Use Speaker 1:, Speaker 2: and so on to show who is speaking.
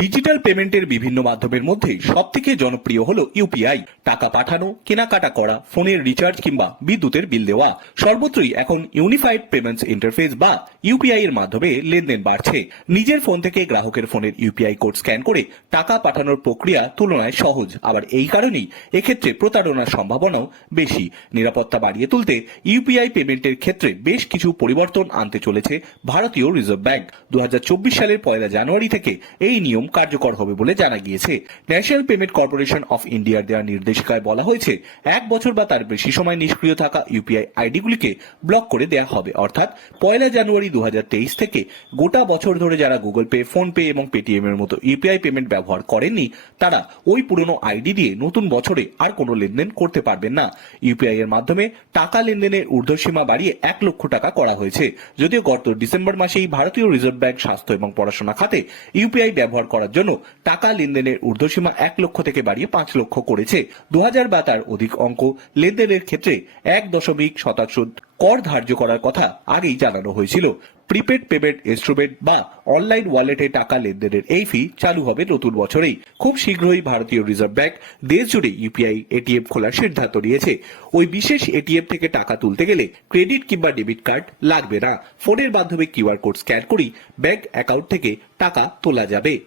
Speaker 1: Digital পেমেন্টের বিভিন্ন মাধ্যমের মধ্যে সবথেকে জনপ্রিয় হলো ইউপিআই টাকা পাঠানো, কেনাকাটা করা, ফোনের রিচার্জ কিংবা বিদ্যুতের বিল দেওয়া, সর্বত্রই এখন ইউনিফাইড পেমেন্টস ইন্টারফেস বা ইউপিআই এর মাধ্যমে লেনদেন বাড়ছে। নিজের ফোন থেকে গ্রাহকের ফোনের ইউপিআই কোড স্ক্যান করে টাকা পাঠানোর প্রক্রিয়া তুলনায় সহজ। আবার এই কারণেই এক্ষেত্রে প্রতারণার সম্ভাবনাও বেশি। নিরাপত্তা বাড়িয়ে তুলতে ইউপিআই পেমেন্টের ক্ষেত্রে বেশ কিছু পরিবর্তন আনতে চলেছে ভারতীয় রিজার্ভ ব্যাংক। দু হাজার চব্বিশ সালের পয়লা জানুয়ারি থেকে এই নিয়ম কার্যকর হবে বলে জানা গিয়েছে। ন্যাশনাল পেমেন্ট কর্পোরেশন অফ ইন্ডিয়ার দেওয়া নির্দেশিকায় বলা হয়েছে, এক বছর বা তার বেশি সময় নিষ্ক্রিয় থাকা ইউপিআই আইডিগুলিকে ব্লক করে দেওয়া হবে। অর্থাৎ পয়লা জানুয়ারি দু থেকে গোটা বছর ধরে যারা গুগল পে ফোন পে এবং পেটিএম এর মতো ইউপিআই পেমেন্ট ব্যবহার করেননি, তারা ওই পুরনো আইডি দিয়ে নতুন বছরে আর কোনো লেনদেন করতে পারবেন না। ইউপিআই এর মাধ্যমে টাকা লেনদেনের ঊর্ধ্বসীমা বাড়িয়ে এক লক্ষ টাকা করা হয়েছে। যদিও গত ডিসেম্বর মাসেই ভারতীয় রিজার্ভ ব্যাংক স্বাস্থ্য এবং পড়াশোনা খাতে ইউপিআই ব্যবহার করার জন্য টাকা লেনদেনের ঊর্ধ্বসীমা এক লক্ষ থেকে বাড়িয়ে পাঁচ লক্ষ করেছে। দু হাজার বা তার অধিক অঙ্ক লেনদেনের ক্ষেত্রে এক দশমিক শতাংশ কর ধার্য করার কথা আগেই জানানো হয়েছিল। প্রিপেড পেমেন্ট ইনস্ট্রুমেন্ট বা অনলাইন ওয়ালেটে টাকা লেনদেনের এই ফি চালু হবে নতুন বছরেই। খুব শীঘ্রই ভারতীয় রিজার্ভ ব্যাংক দেশ জুড়ে ইউপিআই এটিএম খোলার সিদ্ধান্ত নিয়েছে। ওই বিশেষ এটিএম থেকে টাকা তুলতে গেলে ক্রেডিট কিংবা ডেবিট কার্ড লাগবে না। ফোনের মাধ্যমে কিউআর কোড স্ক্যান করেই ব্যাংক অ্যাকাউন্ট থেকে টাকা তোলা যাবে।